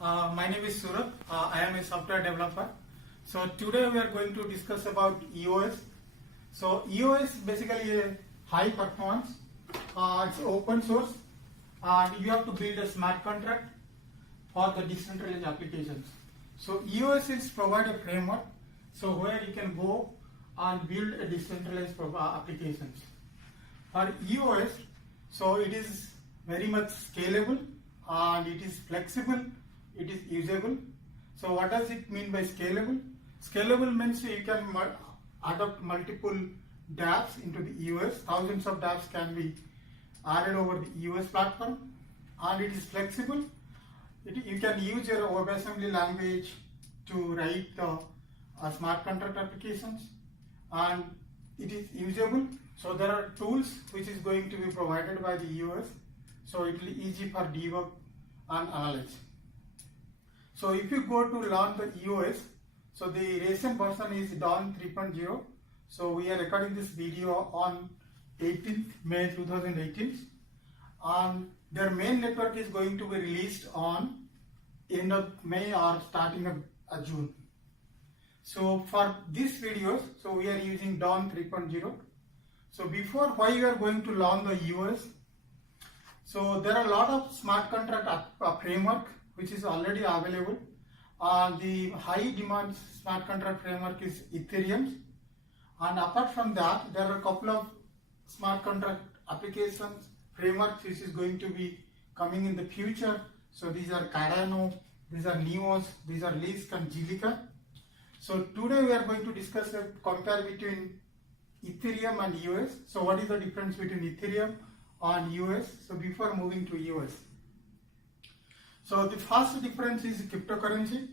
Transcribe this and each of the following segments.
My name is Surat. I am a software developer. So today we are going to discuss about EOS. So EOS is basically a high performance. It's open source, and you have to build a smart contract for the decentralized applications. So EOS is provide a framework, so where you can go and build a decentralized applications. For EOS, so it is very much scalable and it is flexible, it is usable. So what does it mean by scalable? Scalable means you can adopt multiple dApps into the EOS. Thousands of dApps can be added over the EOS platform, and it is flexible. You can use your WebAssembly language to write smart contract applications, and it is usable. So there are tools which is going to be provided by the EOS, so it will be easy for debug and analyze. So if you go to learn the EOS, so the recent version is Dawn 3.0. So we are recording this video on 18th May 2018, and their main network is going to be released on end of May or starting of June. So for this videos, so we are using Dawn 3.0. So before why we are going to learn the EOS, so there are a lot of smart contract framework which is already available. The high demand smart contract framework is Ethereum, and apart from that there are a couple of smart contract applications frameworks which is going to be coming in the future. So these are Cardano, these are Neos, these are Lisk and Gilica. So today we are going to discuss a compare between Ethereum and EOS. So what is the difference between Ethereum and EOS? So before moving to EOS, so the first difference is cryptocurrency.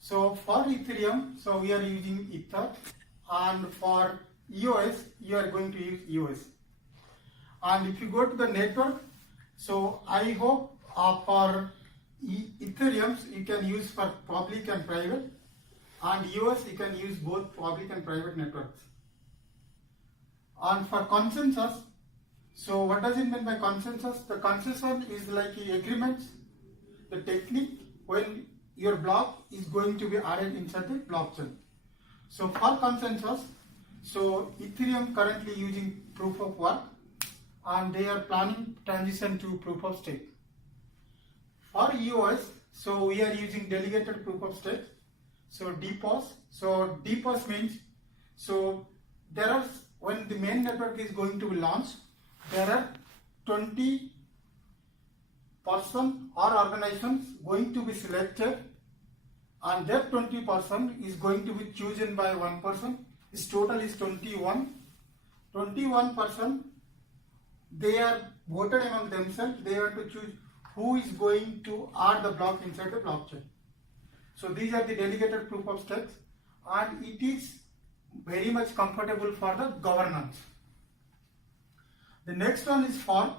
So for Ethereum, so we are using Ether, and for EOS, you are going to use EOS. And if you go to the network, so I hope for Ethereum you can use for public and private, and EOS you can use both public and private networks. And for consensus, so what does it mean by consensus? The consensus is like agreements, the technique when your block is going to be added inside the blockchain. So for consensus, so Ethereum currently using proof of work, and they are planning transition to proof of stake. For EOS, so we are using delegated proof of stake, so DPoS. So DPoS means, so there are, when the main network is going to be launched, there are 20 person or organizations going to be selected, and that 20 person is going to be chosen by one person. Its total is 21 person. They are voted among themselves. They have to choose who is going to add the block inside the blockchain. So these are the delegated proof of stakes, and it is very much comfortable for the governance. The next one is fork.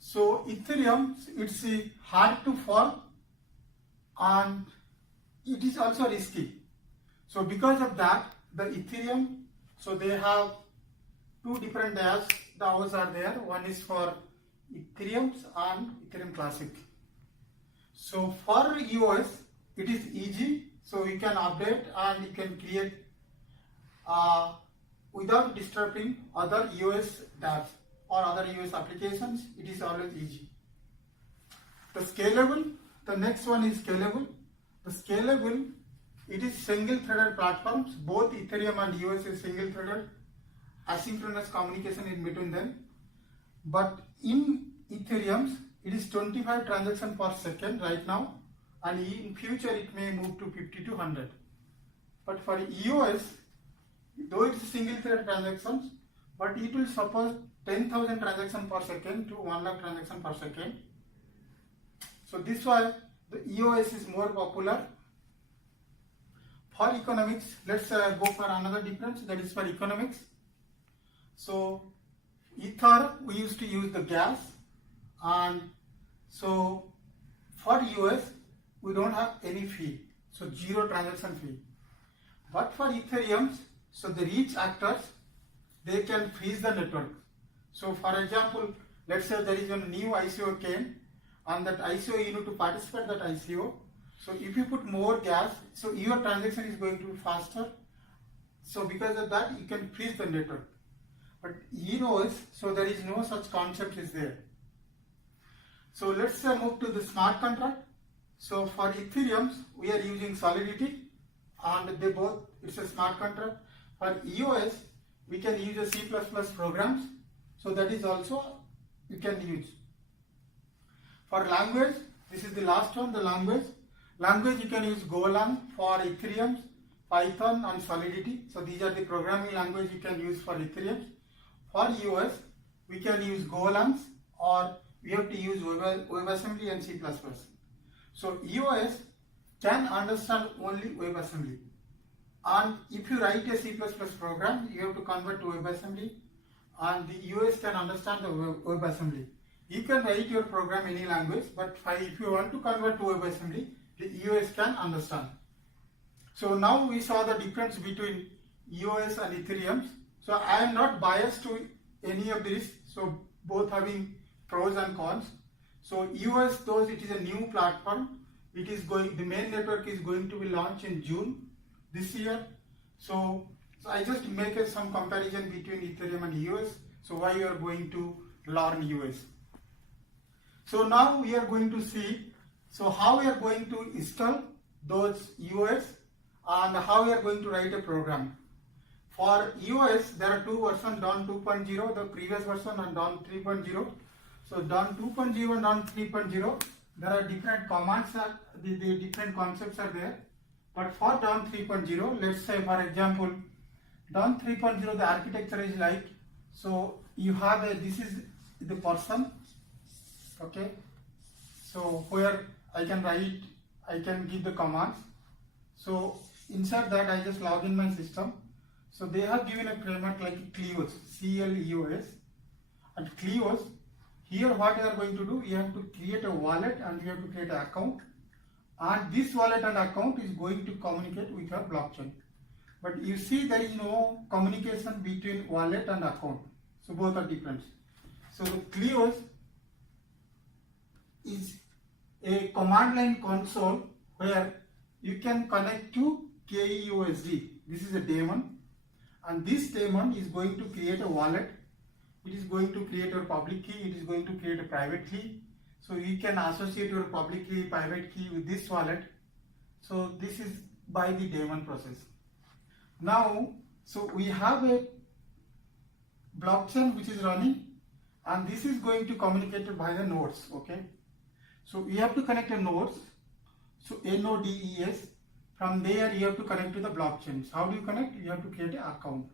So Ethereum, it's hard to fork, and it is also risky. So because of that, the Ethereum, so they have two different DAOs are there. One is for Ethereum and Ethereum Classic. So for EOS, it is easy. So you can update and you can create without disturbing other EOS dApps or other EOS applications. It is always easy. The scalable, the next one is scalable. The scalable, it is single-threaded platforms. Both Ethereum and EOS is single-threaded, asynchronous communication in between them. But in Ethereum, it is 25 transactions per second right now, and in future it may move to 50 to 100. But for EOS, though it is single-thread transactions, but it will support 10,000 transactions per second to 1 lakh transactions per second. So this why the EOS is more popular. For economics, let's go for another difference, that is for economics. So Ether, we used to use the gas, and so for EOS we don't have any fee, so zero transaction fee. But for Ethereum, so the rich actors, they can freeze the network. So for example, let's say there is a new ICO came, and that ICO, you need to participate in that ICO, So if you put more gas, so your transaction is going to be faster. So because of that, you can freeze the network. But EOS, so there is no such concept is there. So let's move to the smart contract. So for Ethereum, we are using Solidity, and they both, it's a smart contract. For EOS, we can use a C++ programs. So that is also you can use. For language, this is the last one, the language. Language you can use Golang for Ethereum, Python and Solidity. So these are the programming language you can use for Ethereum. For EOS, we can use Golang, or we have to use WebAssembly and C++. So EOS can understand only WebAssembly. And if you write a C++ program, you have to convert to WebAssembly, and the EOS can understand the WebAssembly. You can write your program any language, but if you want to convert to WebAssembly, the EOS can understand. So now we saw the difference between EOS and Ethereum. So I am not biased to any of these, so both having pros and cons. So EOS, though it is a new platform, it is going, the main network is going to be launched in June this year. So I just make some comparison between Ethereum and EOS. So why you are going to learn EOS. So now we are going to see, so how we are going to install those EOS and how we are going to write a program. For EOS, there are two versions, Dawn 2.0, the previous version, and Dawn 3.0. So Dawn 2.0 and Dawn 3.0, there are different commands, the different concepts are there. But for Dawn 3.0, let's say for example, Dawn 3.0, the architecture is like, so you have this is the person, okay, so where I can write, I can give the commands. So inside that I just log in my system. So they have given a framework like Cleos, CLEOS, and Cleos. Here what you are going to do, you have to create a wallet and you have to create an account, and this wallet and account is going to communicate with your blockchain. But you see there is no communication between wallet and account, so both are different. So the Cleos is a command line console where you can connect to KEUSD. This is a daemon, and this daemon is going to create a wallet. It is going to create a public key, it is going to create a private key. So you can associate your public key, private key with this wallet. So this is by the daemon process. Now, so we have a blockchain which is running, and this is going to communicate by the nodes, okay. So we have to connect a nodes, so NODES. From there you have to connect to the blockchains. How do you connect? You have to create an account.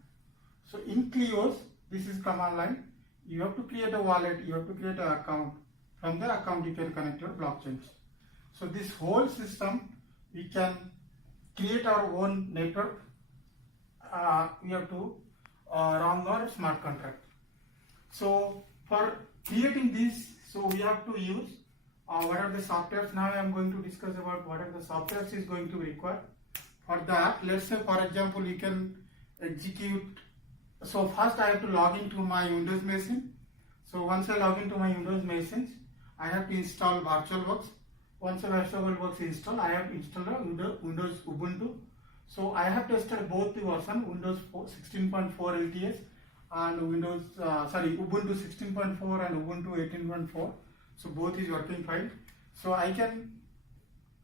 So in Cleos, this is command line. You have to create a wallet, you have to create an account. From the account you can connect your blockchains. So this whole system, we can create our own network. We have to run our smart contract. So for creating this, so we have to use what are the softwares. Now I am going to discuss about what are the softwares is going to be required. For that, let's say for example, we can execute. So first I have to log into my Windows machine. So once I log into my Windows machines, I have to install VirtualBox. Once the VirtualBox is installed, I have to install Windows Ubuntu. So I have tested both the version, Windows 16.4 LTS and Ubuntu 16.4 and Ubuntu 18.4. So both is working fine. So I can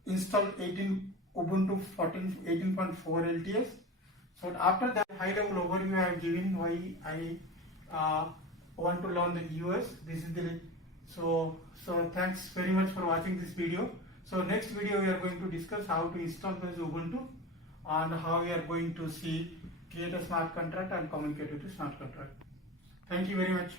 install Ubuntu 18.4 LTS. So after that high level overview I have given why I want to learn the EOS. This is the so thanks very much for watching this video. So next video we are going to discuss how to install this Ubuntu and how we are going to create a smart contract and communicate with the smart contract. Thank you very much.